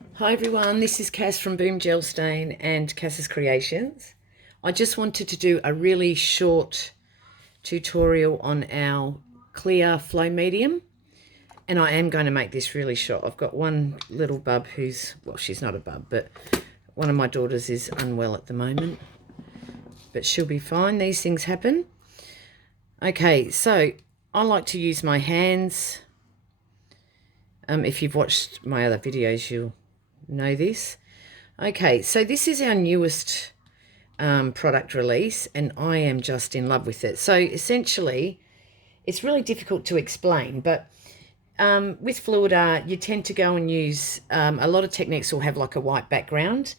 Hi everyone, this is Cass from Boom Gel Stain and Cass's Creations. I just wanted to do a really short tutorial on our clear flow medium, and I am going to make this really short. I've got one little bub who's, well, she's not a bub, but one of my daughters is unwell at the moment, but she'll be fine. These things happen. Okay, so I like to use my hands. If you've watched my other videos, you'll know this. Okay, so this is our newest product release, and I am just in love with it. So essentially, it's really difficult to explain, but with fluid art, you tend to go and use, a lot of techniques will have like a white background,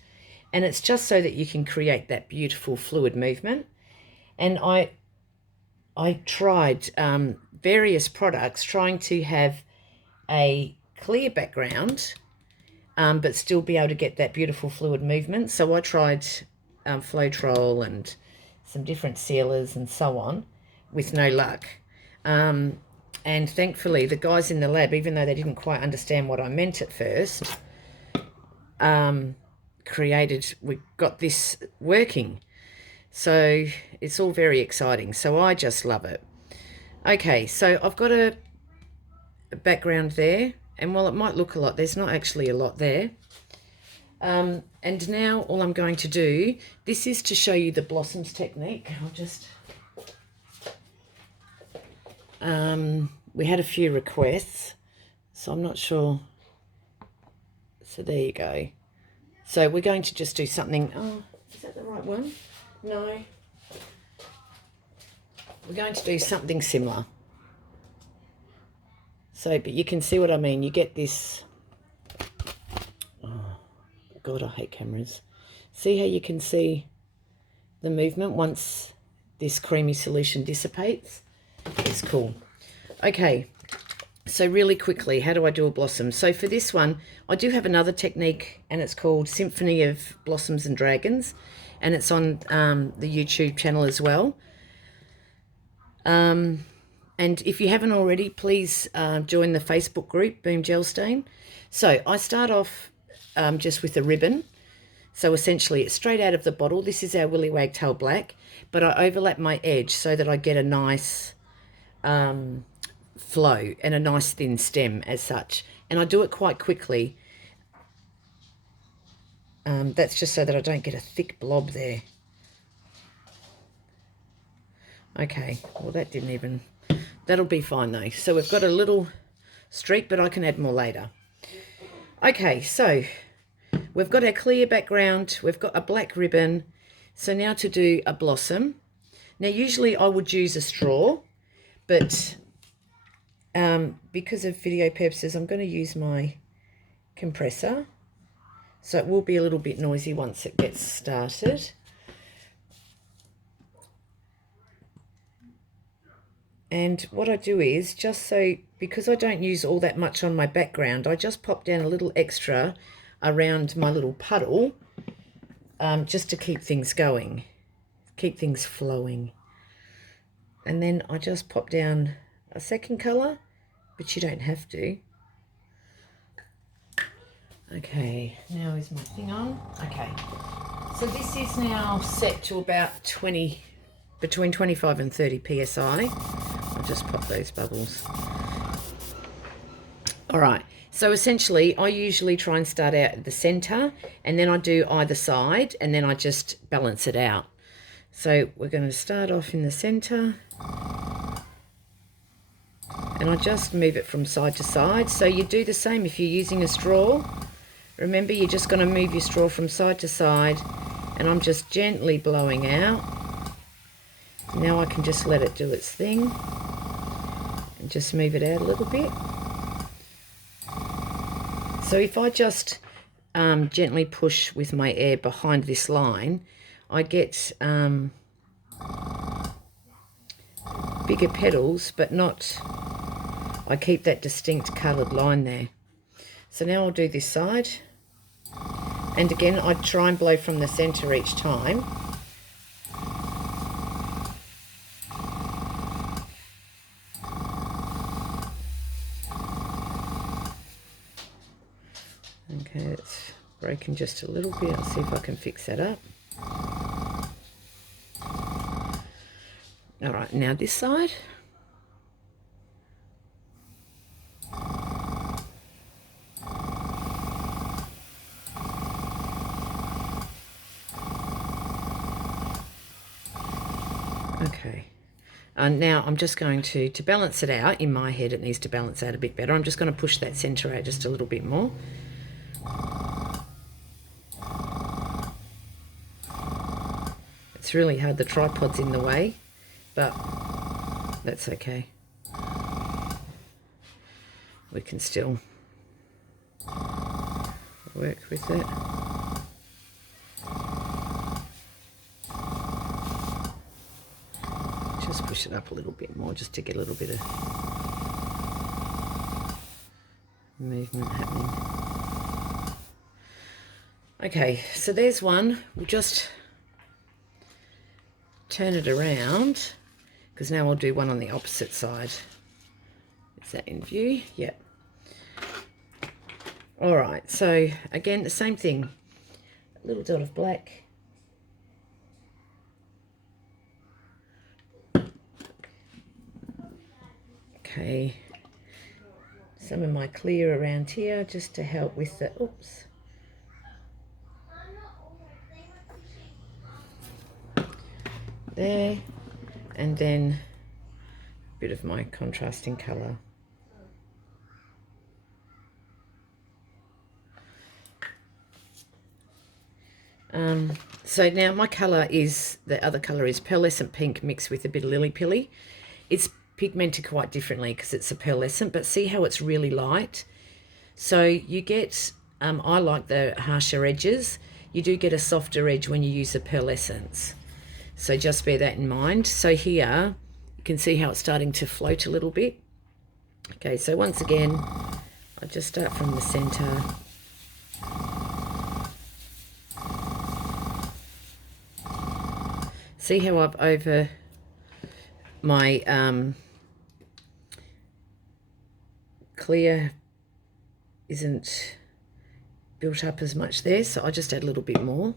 and it's just so that you can create that beautiful fluid movement. And I tried various products trying to have a clear background, but still be able to get that beautiful fluid movement. So I tried Floetrol and some different sealers and so on, with no luck. And thankfully, the guys in the lab, even though they didn't quite understand what I meant at first, we got this working. So it's all very exciting. So I just love it. Okay, so I've got a background there, and while it might look a lot, there's not actually a lot there. And now all I'm going to do, this is to show you the blossoms technique. I'll just, we had a few requests, so I'm not sure. So there you go. So we're going to just do something, oh, is that the right one? No. We're going to do something similar. So, but you can see what I mean. You get this, oh, God, I hate cameras. See how you can see the movement once this creamy solution dissipates? It's cool. Okay, so really quickly, how do I do a blossom? So for this one, I do have another technique, and it's called Symphony of Blossoms and Dragons, and it's on the YouTube channel as well. And if you haven't already, please join the Facebook group, Boom Gel Stain. So I start off just with a ribbon. So essentially it's straight out of the bottle. This is our Willy Wagtail Black, but I overlap my edge so that I get a nice flow and a nice thin stem as such. And I do it quite quickly. That's just so that I don't get a thick blob there. Okay, well that didn't even... That'll be fine though. So we've got a little streak, but I can add more later. Okay, so we've got our clear background. We've got a black ribbon. So now to do a blossom. Now usually I would use a straw, but because of video purposes, I'm going to use my compressor. So it will be a little bit noisy once it gets started. And what I do is, just so, because I don't use all that much on my background, I just pop down a little extra around my little puddle, just to keep things going, keep things flowing. And then I just pop down a second colour, but you don't have to. Okay, now is my thing on? Okay, so this is now set to about between 25 and 30 psi. I'll just pop those bubbles. All right, so essentially I usually try and start out at the center, and then I do either side, and then I just balance it out. So we're going to start off in the center, and I just move it from side to side. So you do the same if you're using a straw. Remember, you're just going to move your straw from side to side, and I'm just gently blowing out. Now I can just let it do its thing and just move it out a little bit. So if I just gently push with my air behind this line, I get bigger petals, but not, I keep that distinct coloured line there. So now I'll do this side. And again, I try and blow from the centre each time. Okay, it's broken just a little bit. I'll see if I can fix that up. All right, now this side. Okay. Now I'm just going to balance it out. In my head, it needs to balance out a bit better. I'm just going to push that centre out just a little bit more. It's really hard. The tripod's in the way, but that's okay. We can still work with it. Just push it up a little bit more just to get a little bit of movement happening. Okay, so there's one. We'll just turn it around because now I'll do one on the opposite side. Is that in view? Yep. All right, so again, the same thing. A little dot of black. Okay, some of my clear around here just to help with the, oops. There, and then a bit of my contrasting colour. So now my colour is, the other colour is pearlescent pink mixed with a bit of lily pilly. It's pigmented quite differently because it's a pearlescent, but see how it's really light? So you get, I like the harsher edges. You do get a softer edge when you use the pearlescence. So just bear that in mind. So here, you can see how it's starting to float a little bit. Okay, so once again, I just start from the centre. See how I've over my clear isn't built up as much there, so I just add a little bit more.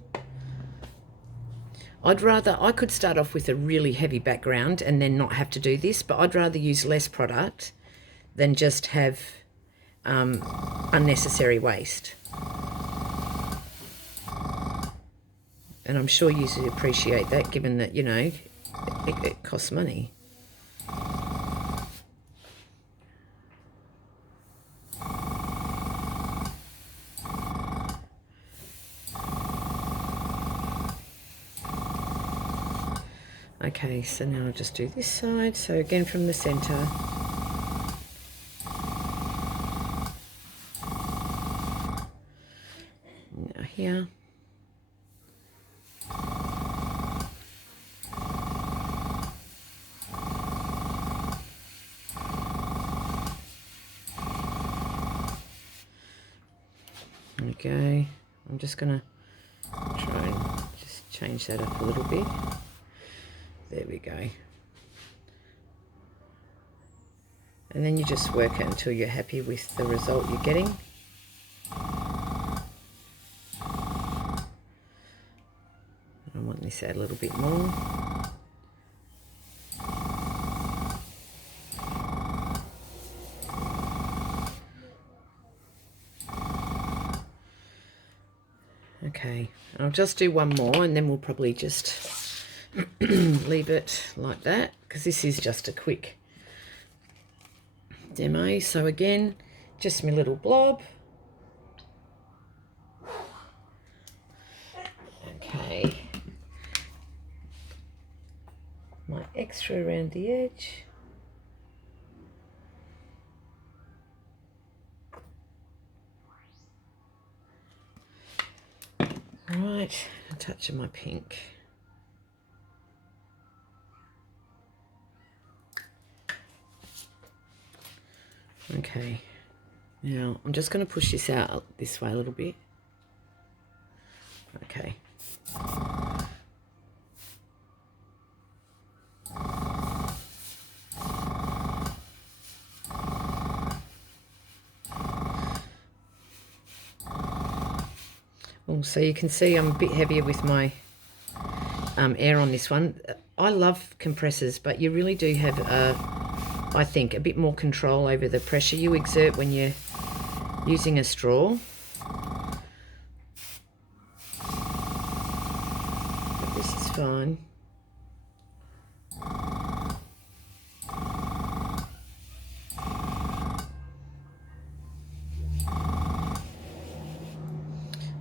I could start off with a really heavy background and then not have to do this, but I'd rather use less product than just have unnecessary waste. And I'm sure you appreciate that, given that, you know, it costs money. Okay, so now I'll just do this side. So again from the centre. Now here. Okay, I'm just going to try and just change that up a little bit. There we go. And then you just work it until you're happy with the result you're getting. I want this out a little bit more. Okay, I'll just do one more and then we'll probably just leave it like that because this is just a quick demo. So again, just my little blob. Okay, my extra around the edge. Right, a touch of my pink. Okay, now I'm just going to push this out this way a little bit. Okay. Oh, so you can see I'm a bit heavier with my air on this one. I love compressors, but you really do have, I think, a bit more control over the pressure you exert when you're using a straw. But this is fine.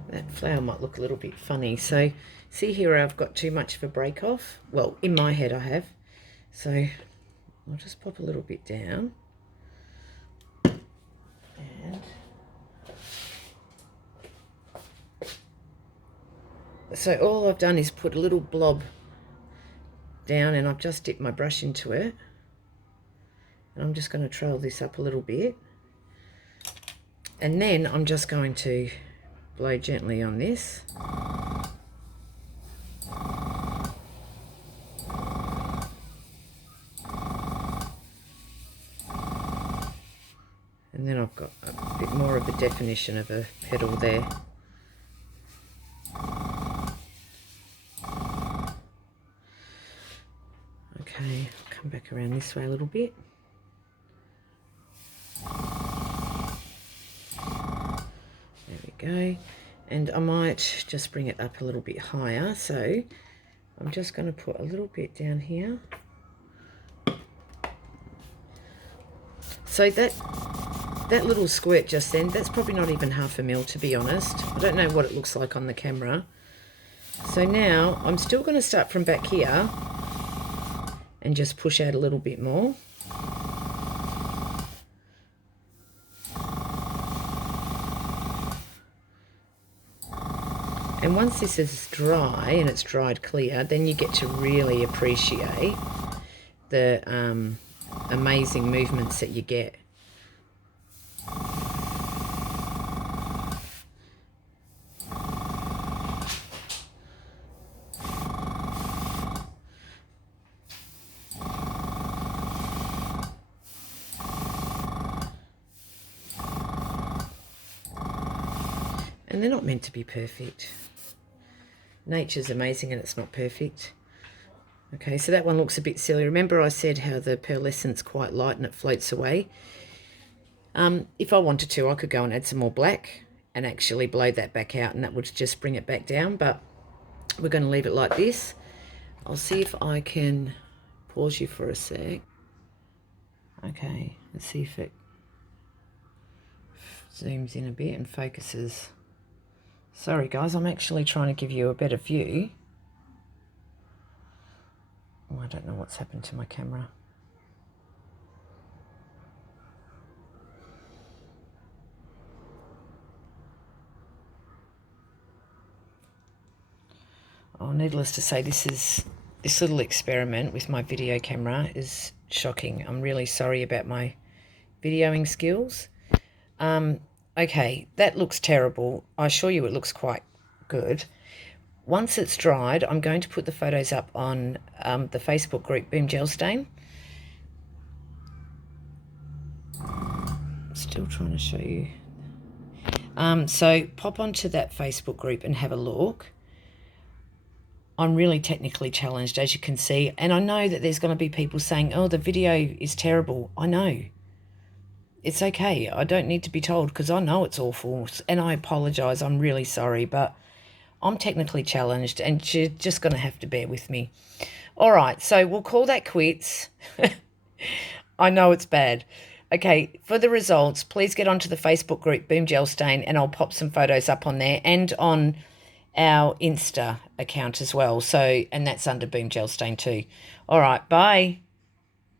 That flower might look a little bit funny. So see here I've got too much of a break off. Well, in my head I have. So I'll just pop a little bit down. And so all I've done is put a little blob down, and I've just dipped my brush into it. And I'm just going to trail this up a little bit. And then I'm just going to blow gently on this. And then I've got a bit more of a definition of a petal there. Okay, I'll come back around this way a little bit. There we go. And I might just bring it up a little bit higher. So I'm just going to put a little bit down here. So that little squirt just then, that's probably not even half a mil, to be honest. I don't know what it looks like on the camera. So now I'm still going to start from back here and just push out a little bit more. And once this is dry and it's dried clear, then you get to really appreciate the amazing movements that you get. And they're not meant to be perfect. Nature's amazing and it's not perfect. Okay, so that one looks a bit silly. Remember I said how the pearlescent's quite light and it floats away? If I wanted to, I could go and add some more black and actually blow that back out, and that would just bring it back down, but we're going to leave it like this. I'll see if I can pause you for a sec. Okay, let's see if it zooms in a bit and focuses. Sorry guys, I'm actually trying to give you a better view. Oh, I don't know what's happened to my camera. Oh, needless to say, this little experiment with my video camera is shocking. I'm really sorry about my videoing skills. Okay, that looks terrible. I assure you it looks quite good. Once it's dried, I'm going to put the photos up on the Facebook group Boom Gel Stain. Still trying to show you. So pop onto that Facebook group and have a look. I'm really technically challenged, as you can see, and I know that there's going to be people saying, oh, the video is terrible. I know. It's okay. I don't need to be told, because I know it's awful, and I apologise. I'm really sorry, but I'm technically challenged, and you're just going to have to bear with me. All right, so we'll call that quits. I know it's bad. Okay, for the results, please get onto the Facebook group Boom Gel Stain, and I'll pop some photos up on there and on our Insta account as well. So, and that's under Boom Gel Stain too. All right, bye.